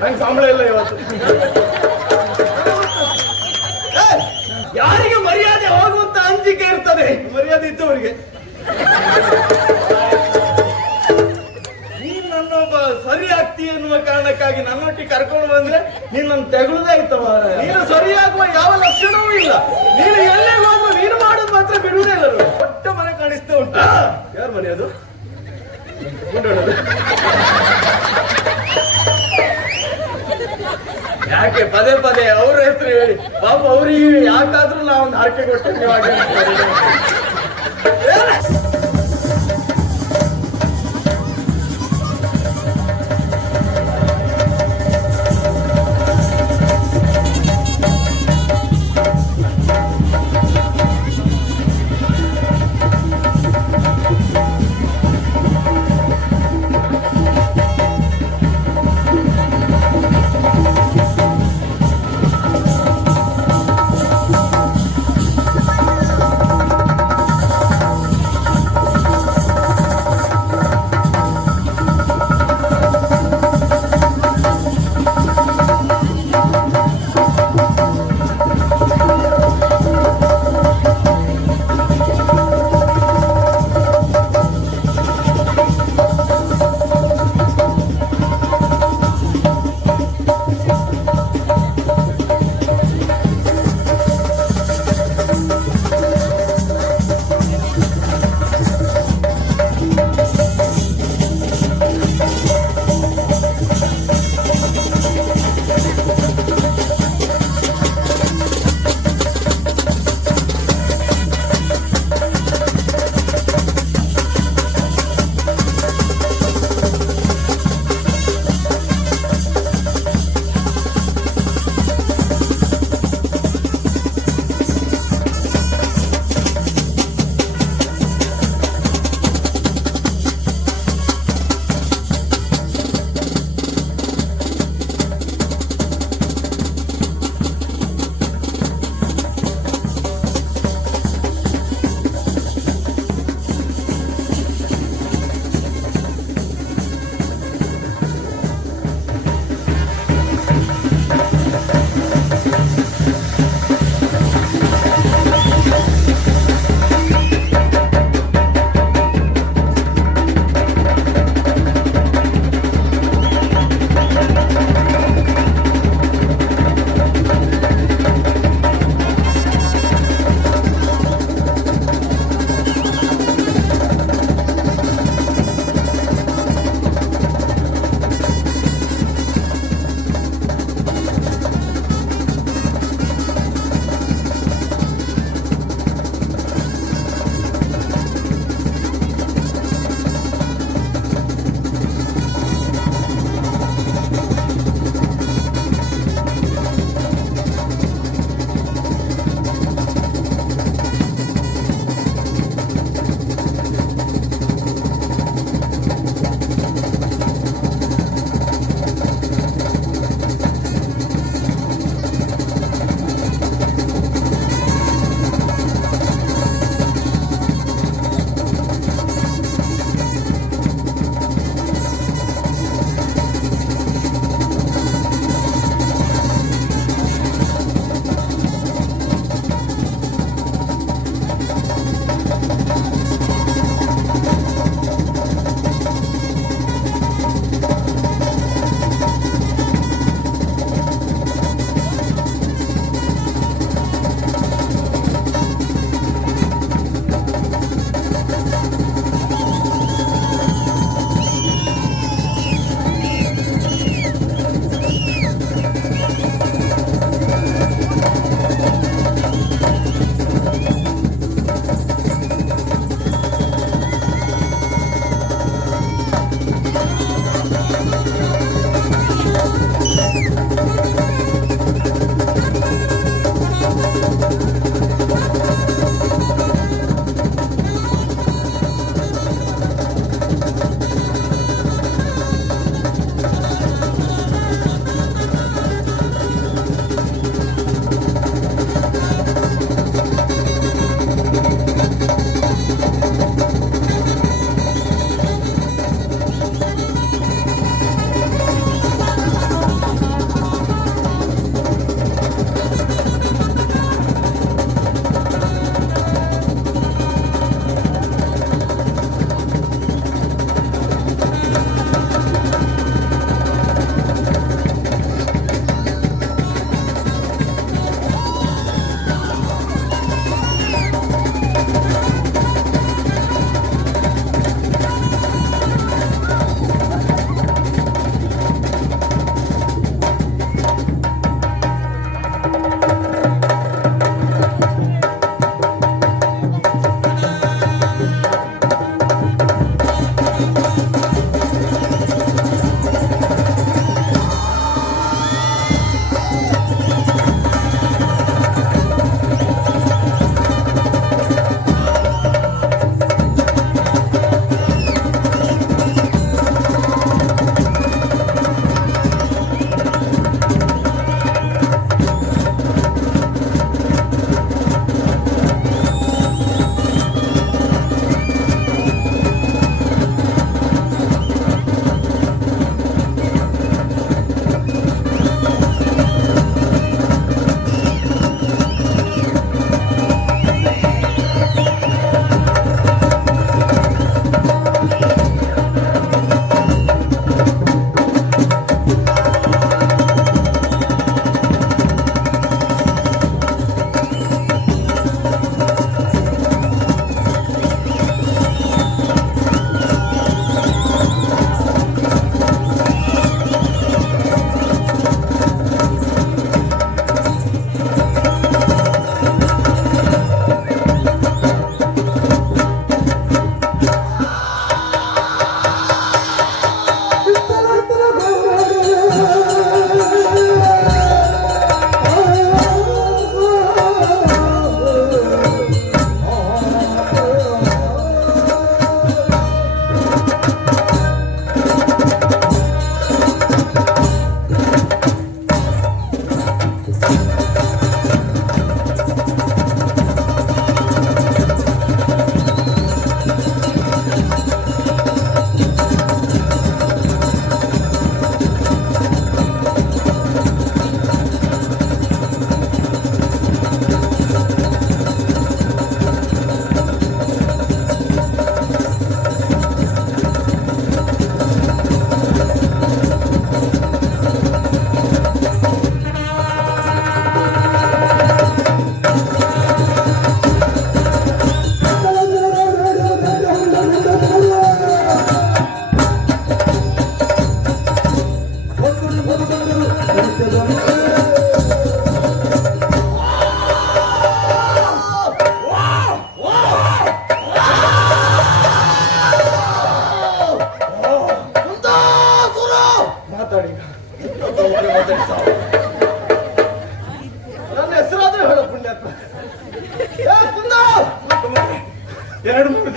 ನಂಗೆ ಸಂಬಳ ಇಲ್ಲ ಇವತ್ತು. ಯಾರಿಗೆ ಮರ್ಯಾದೆ ಹೋಗುವಂತ ಅಂಜಿಕೆ ಇರ್ತದೆ? ಮರ್ಯಾದೆ ಇದ್ದವರಿಗೆ. ನೀನ್ ನನ್ನೊಬ್ಬ ಸರಿ ಆಗ್ತಿ ಎನ್ನುವ ಕಾರಣಕ್ಕಾಗಿ ನನ್ನೊಟ್ಟಿಗೆ ಕರ್ಕೊಂಡು ಬಂದ್ರೆ ನೀನ್ ನನ್ನ ತೆಗೊಳ್ಳದೇ ಇತ್ತವ. ನೀನು ಸರಿಯಾಗುವ ಯಾವ ಲಕ್ಷಣವೂ ಇಲ್ಲ. ನೀನು ಎಲ್ಲೇ ಹೋದ್ರು ನೀನು ಮಾಡೋದು ಮಾತ್ರ ಬಿಡುವುದೇ ಇಲ್ಲ. ದೊಡ್ಡ ಮನೆ ಕಾಣಿಸ್ತಾ ಉಂಟು. ಯಾರು ಮನೆ ಅದು? ಯಾಕೆ ಪದೇ ಪದೇ ಅವ್ರ ಹೆಸರು ಹೇಳಿ? ಪಾಪ ಅವ್ರಿಗೆ ಯಾಕಾದ್ರೂ ನಾವೊಂದು ಆರ್ಕೆ ಕೊಟ್ಟಿದ್ದೀವಿ.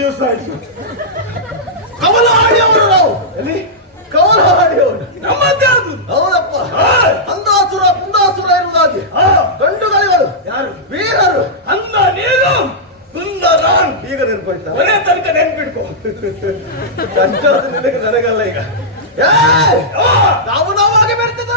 ದಿವಸ ಆಯ್ತು. ಕಮಲ ಹಾಡಿಯವರು ನಾವು ಎಲ್ಲಿ ಕಮಲ ಹಾಡಿಯವರು ನಮ್ಮದೇ ಅದು. ಹೌದಪ್ಪ, ಅಂದಾಸುರ ಕುಂದಾಸುರ ಇರುವುದಾಗಿ ಗಂಡುಗಳಿಗಳು ಯಾರು ವೀರರು ಅಂದ ನೀನು ಸುಂದರಾನ್ ಈಗ ನೆನಪಾಯ್ತಾ? ಮನೆ ತನಕ ನೆನ್ಪಿಡ್ಕೊ. ಕಷ್ಟ ನಿನಗೆ ನನಗಲ್ಲ ಈಗ. ನಾವು ನಾವಾಗಿ ಬರ್ತಿದ್ದ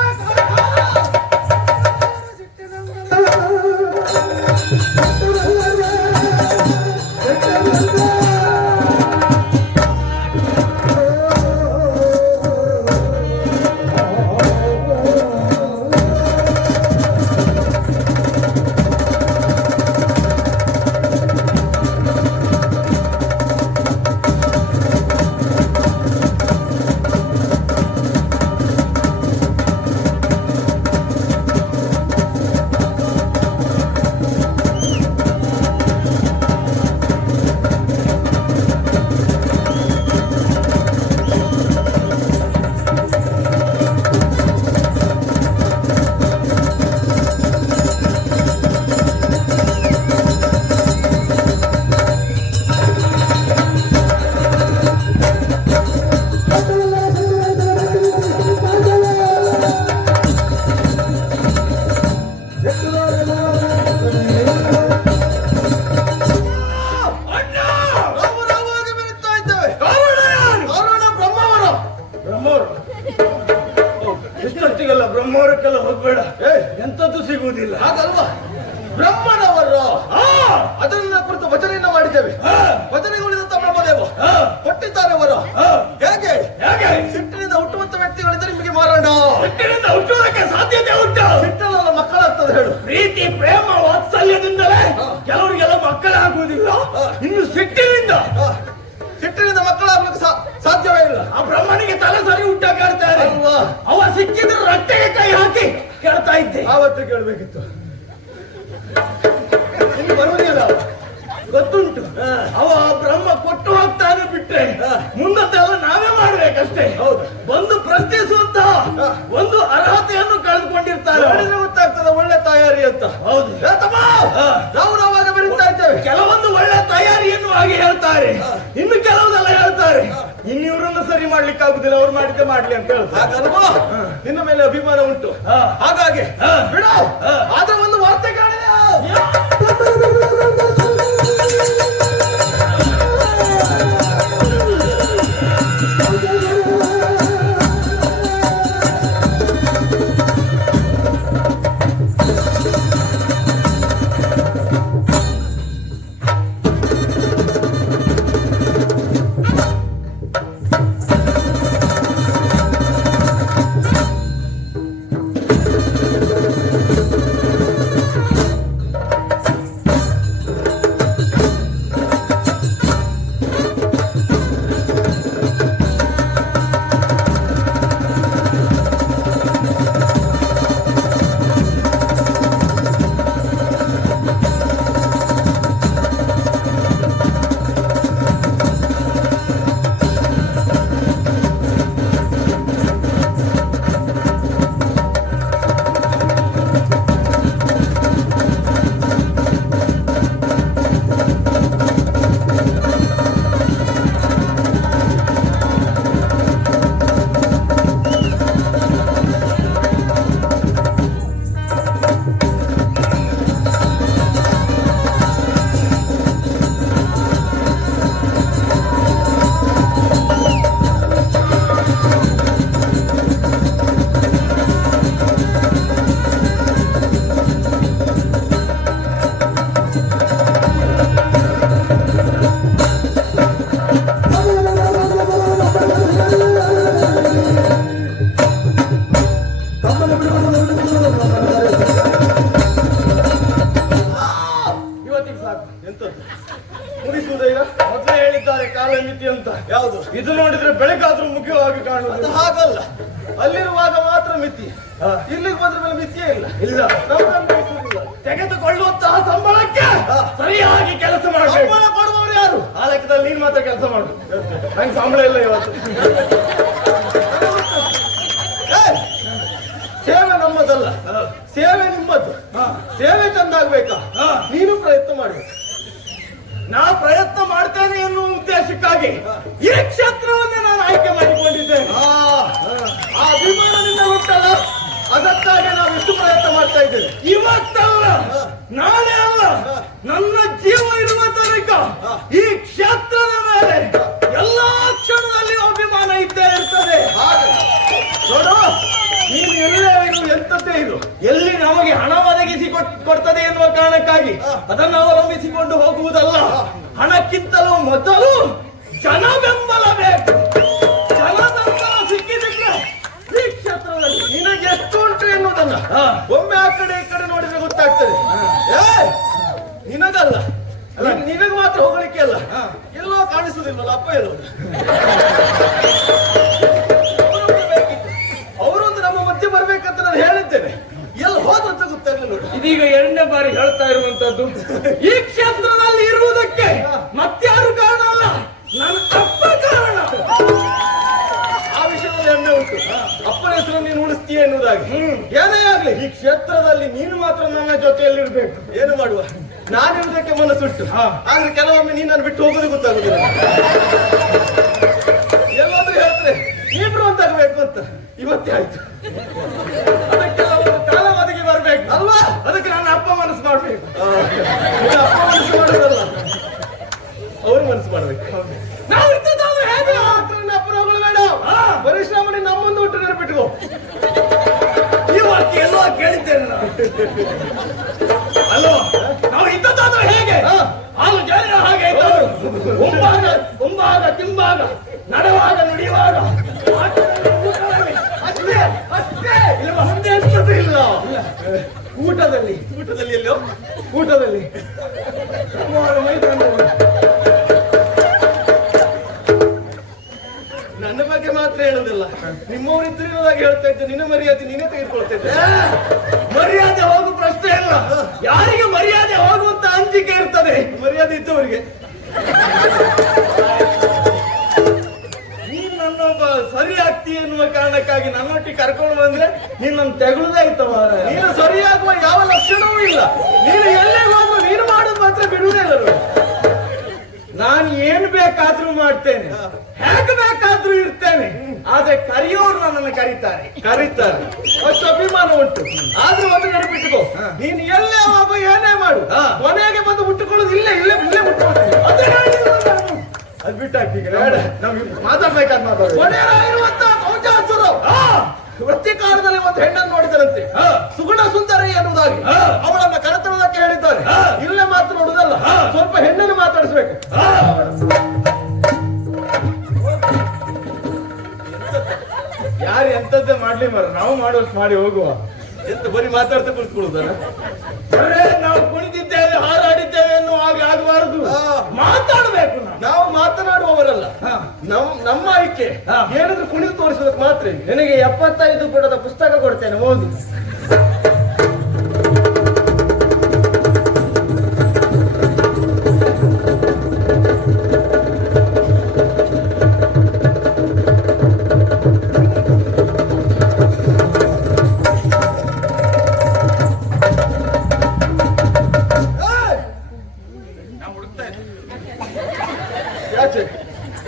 ಬ್ರಹ್ಮವರಕ್ಕೆಲ್ಲ ಹೋಗ್ಬೇಡ, ಎಂತದ್ದು ಸಿಗುವುದಿಲ್ಲ ಹಾಗಲ್ವಾ. ಬ್ರಹ್ಮನವರು ಅದನ್ನ ಕುರಿತು ವಚನೆಯನ್ನ ಮಾಡಿದ್ದೇವೆ. ವಚನೆಗಳಿಂದ ಬ್ರಹ್ಮದೇವ ಕೊಟ್ಟಿದ್ದಾರೆ ಅವರು. ಹೇಗೆ ಹೇಗೆ ಸಿಟ್ಟಿನಿಂದ ಹುಟ್ಟುವಂತ ವ್ಯಕ್ತಿಗಳಿಂದ ನಿಮಗೆ ಮಾರೋಣ. ಸಿಟ್ಟಿನಿಂದ ಹುಟ್ಟುವುದಕ್ಕೆ ಸಾಧ್ಯತೆ ಉಂಟು. ಸಿಟ್ಟಲ್ಲ ಮಕ್ಕಳಾಗ್ತದೆ ಹೇಳು. ಪ್ರೀತಿ ಪ್ರೇಮ ವಾತ್ಸಲ್ಯದಿಂದಲೇ ಕೆಲವರಿಗೆಲ್ಲ ಮಕ್ಕಳಾಗುವುದಿಲ್ಲ. ಇನ್ನು ಸಿಟ್ಟಿನಿಂದ ಮಕ್ಕಳಾಗ್ಲಿಕ್ಕೆ ಸಾಧ್ಯವೇ ಇಲ್ಲ. ಆ ಬ್ರಹ್ಮನಿಗೆ ತಲೆ ಸರಿ ಉಂಟ ಕೇಳ್ತಾರೆ. ಅವ ಸಿಕ್ಕಿದ್ರೆ ರಟ್ಟೆಗೆ ಕೈ ಹಾಕಿ ಕೇಳ್ತಾ ಇದ್ದೆ. ಆವತ್ತು ಕೇಳ್ಬೇಕಿತ್ತು, ಇನ್ನು ಬರುವುದಿಲ್ಲ. ಗೊತ್ತುಂಟು, ಅವ ಬ್ರಹ್ಮ ಕೊಟ್ಟು ಹೋಗ್ತಾನೆ ಬಿಟ್ರೆ ಮುಂದದ್ದೆಲ್ಲ ನಾವೇ ಮಾಡ್ಬೇಕಷ್ಟೇ. ಹೌದು, ಬಂದು ಪ್ರಶ್ನಿಸುವಂತ ಒಂದು ಅರ್ಹತೆಯನ್ನು ಕಳೆದುಕೊಂಡಿರ್ತಾರೆ. ಗೊತ್ತಾಗ್ತದೆ ಒಳ್ಳೆ ತಯಾರಿ ಅಂತ. ಹೌದು, ನಾವು ನಾವಾಗ ಬೆಳೀತಾ ಇದ್ದೇವೆ. ಕೆಲವೊಂದು ಒಳ್ಳೆ ತಯಾರಿಯನ್ನು ಹಾಗೆ ಹೇಳ್ತಾರೆ, ಇನ್ನು ಕೆಲವುದೆಲ್ಲ ಹೇಳ್ತಾರೆ ಇನ್ನು ಇವರನ್ನು ಸರಿ ಮಾಡ್ಲಿಕ್ಕೆ ಆಗುದಿಲ್ಲ, ಅವ್ರು ಮಾಡಿದ್ದೆ ಮಾಡ್ಲಿ ಅಂತ ಹೇಳ್ತಾರೆ. ನಿನ್ನ ಮೇಲೆ ಅಭಿಮಾನ ಉಂಟು, ಹಾಗಾಗಿ ಬಿಡ. ಆದ್ರೆ ಒಂದು ವಾರ್ತೆ ಕಾಣಿದೆ. ಇದು ನೋಡಿದ್ರೆ ಬೆಳಕಾದ್ರೂ ಮುಖ್ಯವಾಗಿ ಕಾಣುವುದು. ಹಾಗಲ್ಲ, ಅಲ್ಲಿರುವಾಗ ಮಾತ್ರ ಮಿತಿ, ಇಲ್ಲಿಗೆ ಬಂದ್ರ ಮೇಲೆ ಮಿತಿಯೇ ಇಲ್ಲ. ಇಲ್ಲ, ತೆಗೆದುಕೊಳ್ಳುವಂತಹ ಸಂಬಳಕ್ಕೆ ಸರಿಯಾಗಿ ಕೆಲಸ ಮಾಡಬೇಕು. ಸಂಬಳ ಕೊಡುವವರು ಯಾರು? ಆ ಲೆಕ್ಕದಲ್ಲಿ ನೀನ್ ಮಾತ್ರ ಕೆಲಸ ಮಾಡು. ನಂಗೆ ಸಂಬಳ ಇಲ್ಲ ಇವತ್ತು. ಸೇವೆ ನಮ್ಮದಲ್ಲ, ಸೇವೆ ನಿಮ್ಮದ್ದು. ಸೇವೆ ಚಂದಾಗ್ಬೇಕಾ? ನೀನು ಪ್ರಯತ್ನ ಮಾಡ್ಬೇಕು. ನಾ ಪ್ರಯತ್ನ ಮಾಡ್ತೇನೆ ಎನ್ನುವ ಉದ್ದೇಶಕ್ಕಾಗಿ ಈ ಕ್ಷೇತ್ರವನ್ನೇ ನಾನು ಆಯ್ಕೆ ಮಾಡಿಕೊಂಡಿದ್ದೇನೆ. ಆ ಅಭಿಮಾನದಿಂದ ಹುಟ್ಟಲ್ಲ, ಅದಕ್ಕಾಗಿ ನಾವು ಎಷ್ಟು ಪ್ರಯತ್ನ ಮಾಡ್ತಾ ಇದ್ದೇವೆ. ಇವತ್ತಲ್ಲ, ನಾಳೆ ಅಲ್ಲ, ನನ್ನ ಜೀವ ಇರುವ ತನಕ ಈ ಕ್ಷೇತ್ರದ ಮೇಲೆ ಎಲ್ಲಾ ಕ್ಷಣದಲ್ಲಿ ಅಭಿಮಾನ ಇದ್ದೇ ಇರ್ತದೆ. ನೋಡು, ನೀನು ಎಲ್ಲೇ ಇದು ಎಂತದ್ದೇ ಇದು, ಎಲ್ಲಿ ನಮಗೆ ಹಣ ಒದಗಿಸಿ ಕೊಡ್ತದೆ ಎನ್ನುವ ಕಾರಣಕ್ಕಾಗಿ ಅದನ್ನು ಅವಲಂಬಿಸಿಕೊಂಡು ಹೋಗುವುದಲ್ಲ. ಹಣಕ್ಕಿಂತಲೂ ಮೊದಲು ಜನ ಬೆಂಬಲ ಬೇಕು. ಜನ ಬೆಂಬಲ ಸಿಕ್ಕಿದ್ದಕ್ಕೆ ಈ ಕ್ಷೇತ್ರದಲ್ಲಿ ನಿನಗೆ ಎಷ್ಟು ಉಂಟು ಎನ್ನುವುದನ್ನ ಒಮ್ಮೆ ಆ ಕಡೆ ಈ ಕಡೆ ನೋಡಿದ್ರೆ ಗೊತ್ತಾಗ್ತದೆ. ನಿನಗಲ್ಲ, ನಿನಗೆ ಮಾತ್ರ ಹೋಗ್ಲಿಕ್ಕೆ ಅಲ್ಲ, ಎಲ್ಲೋ ಕಾಣಿಸುವುದಿಲ್ಲ ಅಪ್ಪ ಹೇಳೋದು. ಅವರೊಂದು ನಮ್ಮ ಮಧ್ಯೆ ಬರ್ಬೇಕಂತ ನಾನು ಹೇಳಿದ್ದೇನೆ, ಎಲ್ಲ ಹೋದಂತ ಗೊತ್ತಾಗ್ಲಿಲ್ಲ. ಇದೀಗ 2ನೇ ಬಾರಿ ಹೇಳ್ತಾ ಇರುವಂತದ್ದು. ಈ ಕ್ಷೇತ್ರದಲ್ಲಿ ಇರುವುದಕ್ಕೆ ಮತ್ಯಾರು ಕಾರಣ ಅಲ್ಲ, ನನ್ನ ಅಪ್ಪ ಕಾರಣ. ಆ ವಿಷಯದಲ್ಲಿ ಹೆಮ್ಮೆ ಉಂಟು. ಅಪ್ಪನ ಹೆಸರು ನೀನು ಉಳಿಸ್ತೀಯ ಎನ್ನುವುದಾಗಿ. ಏನೇ ಆಗ್ಲಿ, ಈ ಕ್ಷೇತ್ರದಲ್ಲಿ ನೀನು ಮಾತ್ರ ನನ್ನ ಜೊತೆಯಲ್ಲಿರ್ಬೇಕು. ಏನು ಮಾಡುವ, ನಾನಿರುವುದಕ್ಕೆ ಮನಸ್ಸುಂಟು, ಆದ್ರೆ ಕೆಲವೊಮ್ಮೆ ನೀನು ನಾನು ಬಿಟ್ಟು ಹೋಗೋದು ಗೊತ್ತಾಗುದಿಲ್ಲ. ಎಲ್ಲಾದ್ರೂ ಹೇಳ್ತಾರೆ ಇಬ್ರು ಅಂತಾಗಬೇಕು ಅಂತ. ಇವತ್ತೇ ಆಯ್ತು. ಅದಕ್ಕೆ ಕಾಲ ಒದಗಿ ಬರ್ಬೇಕು ಅಲ್ವಾ? ಅದಕ್ಕೆ ನನ್ನ ಅಪ್ಪ ಮನಸ್ಸು ಮಾಡ್ಬೇಕು. ಅಪ್ಪ ಮನಸ್ಸು ಮಾಡೋದಲ್ಲ, ಅವ್ರು ಮನಸ್ಸು ಮಾಡ್ಬೇಕು. ನಾವು ಇದ್ದದ್ದಾದ್ರೆ ಹೇಗೆ ಅಪ್ಪನಗಳು ಬೇಡ, ಪರಿಶ್ರಮ ನಮ್ಮೊಂದು ಹುಟ್ಟು ನೆನಪಿಟ್ಕೋ. ಈ ವಾಕ್ಯ ಎಲ್ಲೋ ಕೇಳಿದ್ದೇನೆ ನಾನು. ಅಲ್ವಾ, ನಾವು ಇದ್ದದ್ದಾದ್ರೆ ಹೇಗೆ ಹಾಲು ಜೇನಿನ ಹಾಗೆ ಇದ್ದವರು. ಉಂಬಾಗ ತಿಂಬಾಗ, ನಡೆವಾಗ ನುಡಿಯುವಾಗ, ಅಷ್ಟೇ ಅಷ್ಟೇ. ಇಲ್ವಾ, ಮುಂದೆ ಎಷ್ಟದು ಇಲ್ಲ. ಊಟದಲ್ಲಿ ಎಲ್ಲೋ, ಊಟದಲ್ಲಿ ನನ್ನ ಬಗ್ಗೆ ಮಾತ್ರ ಹೇಳುದಿಲ್ಲ, ನಿಮ್ಮವರಿದ್ರು ಇರೋದಾಗಿ ಹೇಳ್ತಾ ಇದ್ದೆ. ನಿನ್ನ ಮರ್ಯಾದೆ ನೀನೇ ತೆಗೆದುಕೊಳ್ತಾ ಇದ್ದೆ. ಮರ್ಯಾದೆ ಹೋಗುವ ಪ್ರಶ್ನೆ ಇಲ್ಲ. ಯಾರಿಗೆ ಮರ್ಯಾದೆ ಹೋಗುವಂತ ಅಂಜಿಕೆ ಇರ್ತದೆ? ಮರ್ಯಾದೆ ಇದ್ದವರಿಗೆ. ನೀನ್ ನನ್ನೊಬ್ಬ ಸರಿ ಆಗ್ತಿ ಎನ್ನುವ ಕಾರಣಕ್ಕಾಗಿ ನನ್ನೊಟ್ಟಿಗೆ ಕರ್ಕೊಂಡು ಬಂದ್ರೆ ನೀನ್ ನನ್ನ ತೆಗುಳುದಾಯ್ತವ. ನೀನು ಸರಿಯಾಗುವ ಯಾವ ಲಕ್ಷಣವೂ ಇಲ್ಲ. ನೀನು ಎಲ್ಲೇ ಹೋಗುವ ನೀನು ಮಾಡೋದು ಮಾತ್ರ ಬಿಡುವುದೇ ಇಲ್ಲ. ನಾನು ಏನ್ ಬೇಕಾದ್ರೂ ಮಾಡ್ತೇನೆ, ಹೇಗೆ ಬೇಕಾದ್ರೂ ಇರ್ತೇನೆ. ಆದ್ರೆ ಕರೆಯೋರು ನನ್ನನ್ನು ಕರೀತಾರೆ. ಅಷ್ಟು ಅಭಿಮಾನ ಉಂಟು. ಆದ್ರೂ ಒಂದು ನೆನಪಿಟ್ಟುಕೋ, ನೀನು ಎಲ್ಲೇ ಹೋಗೋ ಏನೇ ಮಾಡು, ಕೊನೆಗೆ ಬಂದು ಮುಟ್ಟುಕೊಳ್ಳೋದು ಇಲ್ಲೇ ಮುಟ್ಟುಕೊಳ್ಳೋದು. ಅದು ಬಿಟ್ಟಾಗ್ತೀಗ ನಮ್ಗೆ ಮಾತಾಡ್ಬೇಕಾದ ಮಾತಾಡೋದು. ವೃತ್ತಿಕಾರದಲ್ಲಿ ಒಂದು ಹೆಣ್ಣನ್ನು ನೋಡಿದರಂತೆ, ಸುಗುಣ ಸುಂದರಿ ಎನ್ನುವುದಾಗಿ ಅವಳನ್ನ ಕರೆತರುವುದಕ್ಕೆ ಹೇಳಿದ್ದಾರೆ. ಇಲ್ಲೇ ಮಾತು ನೋಡುದಲ್ಲ, ಸ್ವಲ್ಪ ಹೆಣ್ಣನ್ನು ಮಾತಾಡಿಸ್ಬೇಕು. ಯಾರು ಎಂತದ್ದೇ ಮಾಡ್ಲಿ ಮರ, ನಾವು ಮಾಡುವಷ್ಟು ಮಾಡಿ ಹೋಗುವ. ಎಂತ ಬರೀ ಮಾತಾಡ್ತಾ ಕುಳಿತುಕೊಳ್ಳುದಲ್ಲ. ನಾವು ಕುಣಿದಿದ್ದೇವೆ, ಹಾರಾಡಿದ್ದೇವೆ ಎನ್ನುವ ಹಾಗೆ ಆಗಬಾರದು. ಮಾತಾಡಬೇಕು. ನಾವು ಮಾತನಾಡುವವರಲ್ಲ, ನಮ್ಮ ಆಯ್ಕೆ. ಏನಾದ್ರೂ ಕುಣಿದು ತೋರಿಸೋದಕ್ಕೆ ಮಾತ್ರ. ನಿನಗೆ 75 ಪುಟದ ಪುಸ್ತಕ ಕೊಡ್ತೇನೆ, ಓದು.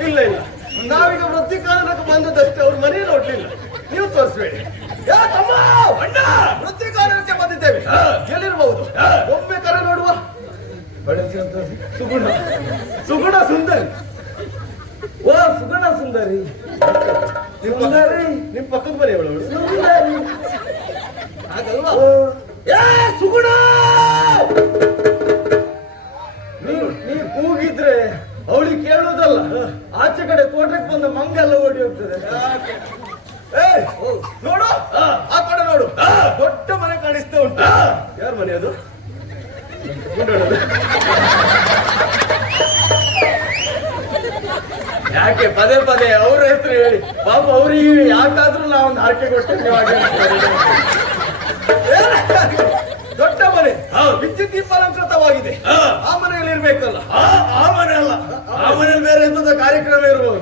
ಇಲ್ಲ ಇಲ್ಲ, ನಾವೀಗ ವೃತ್ತಿಕಾರನಕ್ಕೆ ಬಂದದಷ್ಟೇ, ಅವ್ರು ಮನೆ ನೋಡ್ಲಿಲ್ಲ. ನೀವು ತೋರಿಸ್ಬೇಡಿ. ಅಣ್ಣ, ವೃತ್ತಿಕಾರನಕ್ಕೆ ಬಂದಿದ್ದೇವೆ. ಎಲ್ಲಿರ್ಬಹುದು? ಒಮ್ಮೆ ಕರೆ ನೋಡುವ. ಸುಗುಣ ಸುಂದರಿ. ಓ ಸುಗುಣ ಸುಂದರಿ. ನಿಮ್ ಪಕ್ಕದ ಮನೆ ಅವಳು ಹಾಗಲ್ವಾ? ಸುಗುಣ, ನೀ ಕೂಗಿದ್ರೆ ಅವಳಿಗೆ ಕೇಳುವುದಲ್ಲ, ಆಚೆ ಕಡೆ ತೋಟಕ್ಕೆ ಬಂದ ಮಂಗೆಲ್ಲ ಓಡಿ ಹೋಗ್ತದೆ. ನೋಡು, ಆ ಕಡೆ ನೋಡು, ದೊಡ್ಡ ಮನೆ ಕಾಣಿಸ್ತಾ ಉಂಟು. ಯಾರ ಮನೆ ಅದು? ಯಾಕೆ ಪದೇ ಪದೇ ಅವ್ರ ಹೆಸರು ಹೇಳಿ? ಪಾಪ ಅವ್ರಿಗೆ ಯಾಕಾದ್ರೂ ನಾವೊಂದು ಆರ್ಕೆ ಕೊಡ್ತೇವೆ. ದೊಡ್ಡ ಮನೆ, ವಿದ್ಯುತ್ ದೀಪ ಅಲಂಕೃತವಾಗಿದೆ. ಆ ಮನೆಯಲ್ಲಿ ಇರ್ಬೇಕಲ್ಲ? ಆ ಮನೆ ಅಲ್ಲ, ಆ ಮನೆಯಲ್ಲಿ ಬೇರೆ ಎಂತದ ಕಾರ್ಯಕ್ರಮ ಇರಬಹುದು.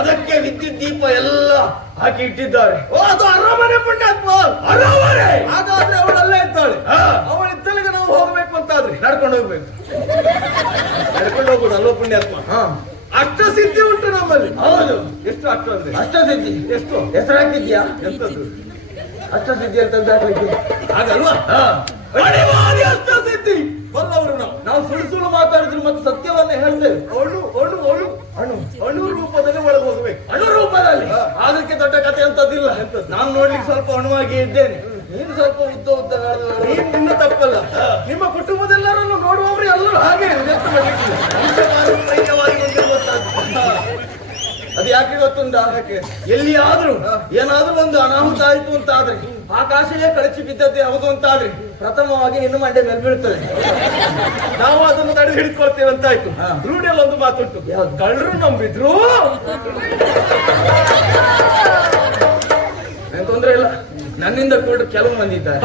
ಅದಕ್ಕೆ ವಿದ್ಯುತ್ ದೀಪ ಎಲ್ಲ ಹಾಕಿ ಇಟ್ಟಿದ್ದಾರೆ. ಅದು ಅರಮನೆ ಪುಣ್ಯಾತ್ಮ, ಅರಮನೆ. ಹಾಗಾದ್ರೆ ಅವಳಲ್ಲೇ ಇದ್ದಾಳೆ. ಅವಳಿದ್ದಲ್ಲಿಗೆ ನಾವು ಹೋಗ್ಬೇಕು ಅಂತಾದ್ರೆ ನಡ್ಕೊಂಡು ಹೋಗ್ಬೇಕು. ನಡ್ಕೊಂಡು ಹೋಗುದು ಅಲ್ವ ಪುಣ್ಯಾತ್ಮ. ಅಷ್ಟ ಸಿದ್ಧಿ ಉಂಟು ನಮ್ಮಲ್ಲಿ. ಹೌದು. ಎಷ್ಟು ಅಷ್ಟು ಅಂದ್ರೆ? ಅಷ್ಟ ಸಿದ್ಧಿ. ಎಷ್ಟು ಹೆಸರು ಹಾಕಿದ್ಯಾ? ಎಂತದ್ದು ಅಷ್ಟ ಸಿದ್ಧಿ ಅಂತ ಹಾಕ್ಲಿಕ್ಕೆ ಹಾಗಲ್ವಾ? ಅಷ್ಟ ಸಿದ್ಧಿ ಬಲ್ಲವರು ನಾವು ಸುಳ್ಳು ಸುಳ್ಳು ಮಾತಾಡಿದ್ರು ಮತ್ತೆ ಸತ್ಯವನ್ನೇ ಹೇಳ್ತೇವೆ. ಅಣು ಅಣು ಅಣು ಅಣು ಅಣು ರೂಪದಲ್ಲಿ ಒಳಗೆ ಹೋಗ್ಬೇಕು. ಅಣು ರೂಪದಲ್ಲಿ ಅದಕ್ಕೆ ದೊಡ್ಡ ಕಥೆ ಅಂತದಿಲ್ಲ. ನಾನು ನೋಡ್ಲಿಕ್ಕೆ ಸ್ವಲ್ಪ ಅಣುವಾಗಿ ಇದ್ದೇನೆ, ನೀನು ಸ್ವಲ್ಪ ಉದ್ದ ಉದ್ದ ನೀನ್ ನಿನ್ನ ತಪ್ಪಲ್ಲ. ನಿಮ್ಮ ಕುಟುಂಬದೆಲ್ಲರನ್ನು ನೋಡುವವರು ಎಲ್ಲರೂ ಹಾಗೆ ವ್ಯಕ್ತ ಮಾಡ್ಲಿಕ್ಕಿಲ್ಲ. ಅದು ಯಾಕೆ ಗೊತ್ತುಂಟಾ? ಎಲ್ಲಿಯಾದ್ರೂ ಏನಾದ್ರೂ ಒಂದು ಅನಾಹುತ ಆಯ್ತು ಅಂತ ಆದ್ರೆ ಆಕಾಶವೇ ಕಳಚಿ ಬಿದ್ದದ್ದೇ ಹೌದು ಅಂತ ಆದ್ರೆ ಪ್ರಥಮವಾಗಿ ಇನ್ನು ಮಂಡೆ ಮೇಲೆ ಬೀಳ್ತದೆ. ನಾವು ಅದನ್ನು ತಡೆ ಹಿಡ್ಕೊಳ್ತೇವೆ ಅಂತ ಆಯ್ತು. ರೂಢಿಯಲ್ಲಿ ಒಂದು ಮಾತುಂಟು, ಕಳ್ಳರು ನಂಬಿದ್ರು ತೊಂದ್ರೆ ಇಲ್ಲ, ನನ್ನಿಂದ ಕೂಡ ಕೆಲವು ಮಂದಿ ಇದ್ದಾರೆ.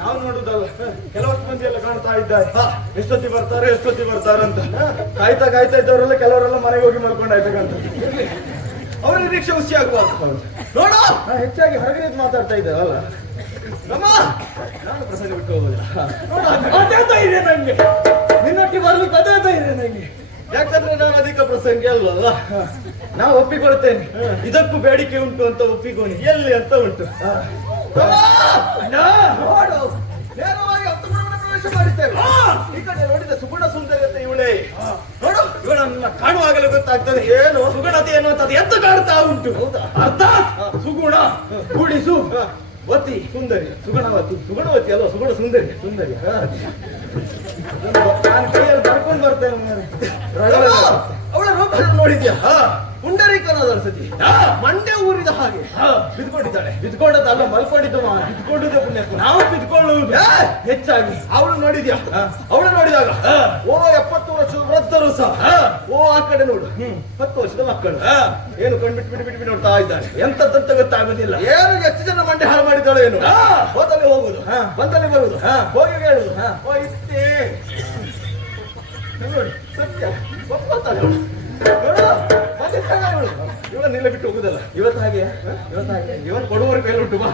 ನಾವು ನೋಡುದಲ್ಲ, ಕೆಲವಷ್ಟು ಮಂದಿ ಎಲ್ಲ ಕಾಣ್ತಾ ಇದ್ದಾರೆ. ಎಷ್ಟೊತ್ತಿ ಬರ್ತಾರೆ ಅಂತ ಕಾಯ್ತಾ ಇದ್ದವರೆಲ್ಲ ಕೆಲವರೆಲ್ಲ ಮನೆಗೆ ಹೋಗಿ ಮಲ್ಕೊಂಡಾಯ್ತಕ್ಕಂತ ಅವರ ನಿರೀಕ್ಷೆ ಹುಸಿ ಆಗುವಾಗ ನೋಡ ಹೆಚ್ಚಾಗಿ ಹೊರಗಡೆ ಮಾತಾಡ್ತಾ ಇದ್ದಾರಲ್ಲ. ನಾನು ಪ್ರಸಂಗ ಬಿಟ್ಟು ಹೋಗುದಿಲ್ಲ. ಅದೇ ಧೈರ್ಯ ನಂಗೆ, ನಿನ್ನೊಟ್ಟಿಗೆ ಬರ್ಲಿಕ್ಕೆ ಅದೇ ಧೈರ್ಯ ನಂಗೆ. ಯಾಕಂದ್ರೆ ನಾನು ಅಧಿಕ ಪ್ರಸಂಗಿ ಅಲ್ವಲ್ಲ. ನಾವು ಒಪ್ಪಿಕೊಳ್ತೇನೆ, ಇದಕ್ಕೂ ಬೇಡಿಕೆ ಉಂಟು ಅಂತ ಒಪ್ಪಿಕೊಳ್ಳಿ. ಎಲ್ಲಿ ಅಂತ ಉಂಟು ನೋಡು, ನೇರವಾಗಿ ಅಂತಃಪುರವನ್ನು ಪ್ರವೇಶ ಮಾಡಿದ್ದೇವೆ. ಈ ಕಡೆ ನೋಡಿದ ಸುಗುಣ ಸುಂದರಿ ಅಂತ ಇವಳೇ. ನೋಡು, ಇವಳನ್ನ ಕಾಣುವಾಗಲೇ ಗೊತ್ತಾಗ್ತದೆ ಏನು ಸುಗುಣತೆ ಎನ್ನುವಂಥದ್ದು ಎಂತ ಕಾಣ್ತಾ ಉಂಟು. ಅರ್ಥಾತ್ ಸುಗುಣ ಕೂಡಿಸು ವತಿ ಸುಂದರಿ, ಸುಗುಣವತಿ ಅಲ್ವಾ, ಸುಗುಣ ಸುಂದರಿ. ನಾನು ಕೈಯಲ್ಲಿ ಬರ್ಕೊಂಡು ಬರ್ತೇನೆ. ಅವಳ ರೂಪ ನೋಡಿದ್ಯಾ? ಪುಂಡರೀಕನಾದ ಸತಿ ಮಂಡ್ಯ ಊರಿದ ಹಾಗೆ ಬಿದ್ಕೊಂಡಿದ್ದಾಳೆ. ಬಿದ್ಕೊಂಡದಲ್ಲ, ಮಲ್ಕೊಂಡಿದ್ದು. ಬಿದ್ಕೊಂಡುದೇ ಪುಣ್ಯ. ನಾವು ಬಿದ್ಕೊಳ್ಳುವುದು ಹೆಚ್ಚಾಗಿ. ಅವಳು ನೋಡಿದ್ಯಾ? ಅವಳು ನೋಡಿದಾಗ 70 ವರ್ಷದ ವೃದ್ಧರು ಸಹ ಆ ಕಡೆ ನೋಡು 10 ವರ್ಷದ ಮಕ್ಕಳು ಏನು ಬಿಟ್ಟು ನೋಡ್ತಾ ಇದ್ದಾರೆ. ಎಂತಂತ ಗೊತ್ತಾಗೋದಿಲ್ಲ. ಏನು ಎಷ್ಟು ಜನ ಮಂಡ್ಯ ಹಾಳು ಮಾಡಿದ್ದಾಳೆ ಏನು. ಹೋದಲ್ಲಿ ಹೋಗುದು, ಬಂದಲ್ಲಿ ಬರುದು, ಹೋಗಿ ಹೇಳುದು. ಇಷ್ಟೇ ನೋಡಿ, ಸತ್ಯ ಒಪ್ಕೊತಾಳೆ ಅವಳು. ಇವಳನ್ನೆಲ್ಲ ಬಿಟ್ಟು ಹೋಗುದಲ್ಲ. ಇವತ್ತು ಹಾಗೆ ಇವನ್ ಕೊಡುವವರ ಕೈಲಿ ಉಂಟು. ಬಾ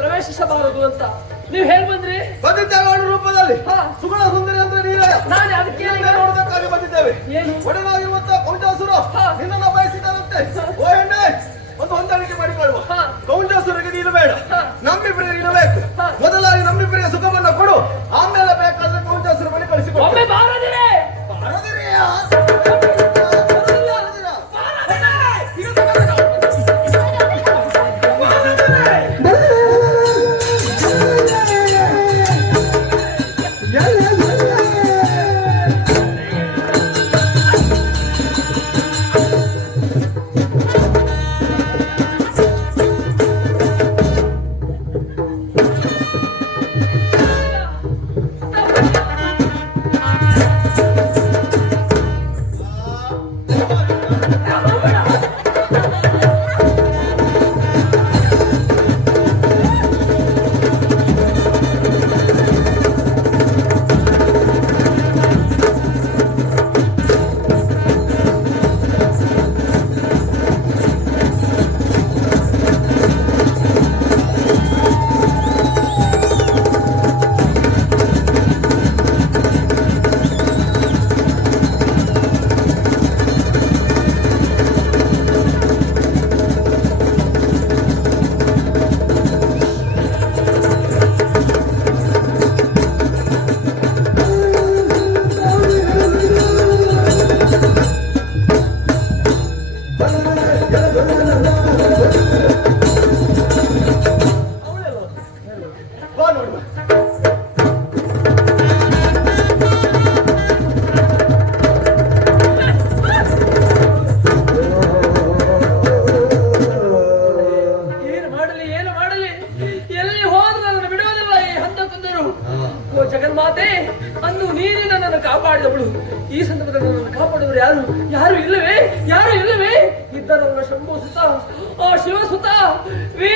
ಪ್ರವೇಶಿಸಬಾರದು ಅಂತ ನೀವು ಹೇಳಿ ಬಂದ್ರಿ. ಬಂದಿದ್ದೇವೆ ಅವಳ ರೂಪದಲ್ಲಿ. ಸುಗುಣ ಸುಂದರಿ ಅಂದ್ರೆ ನೀರೇ. ನಾನು ಅದಕ್ಕೆ ನೋಡೋದಕ್ಕಾಗಿ ಬಂದಿದ್ದೇವೆ. ಏನು ಒಡನಾಗಿರುವಂತ ಕೌಂಟಾಸುರ ನಿನ್ನನ್ನು ಬಯಸಿದ್ದಾರಂತೆ. ಓ ಹೆಣ್ಣೆ, ಒಂದು ಹೊಂದಾಣಿಕೆ ಮಾಡಿಕೊಳ್ಳುವ. ಕೌಂಟಾಸುರಿಗೆ ನೀನು ಬೇಡ, ನಮ್ಮಿಬ್ಬರಿಗೆ ಇರಬೇಕು. ಮೊದಲಾಗಿ ನಮ್ಮಿಬ್ಬರಿಗೆ ಸುಖವನ್ನು ಕೊಡು, ಆಮೇಲೆ ಬೇಕಾದ್ರೆ ಕೌಂಟಾಸುರ ಬಳಿ ಕಳಿಸಿಕೊಡು. ಬಾರದಿರೇ ಬಾರದಿರಿಯಾ? ಬಂದವರು ಯಾರು ಯಾರು ಇಲ್ಲವೇ ಇದ್ದರಲ್ಲ ಶಂಭು ಸುತ ಆ ಶಿವಸುತ ವೀರ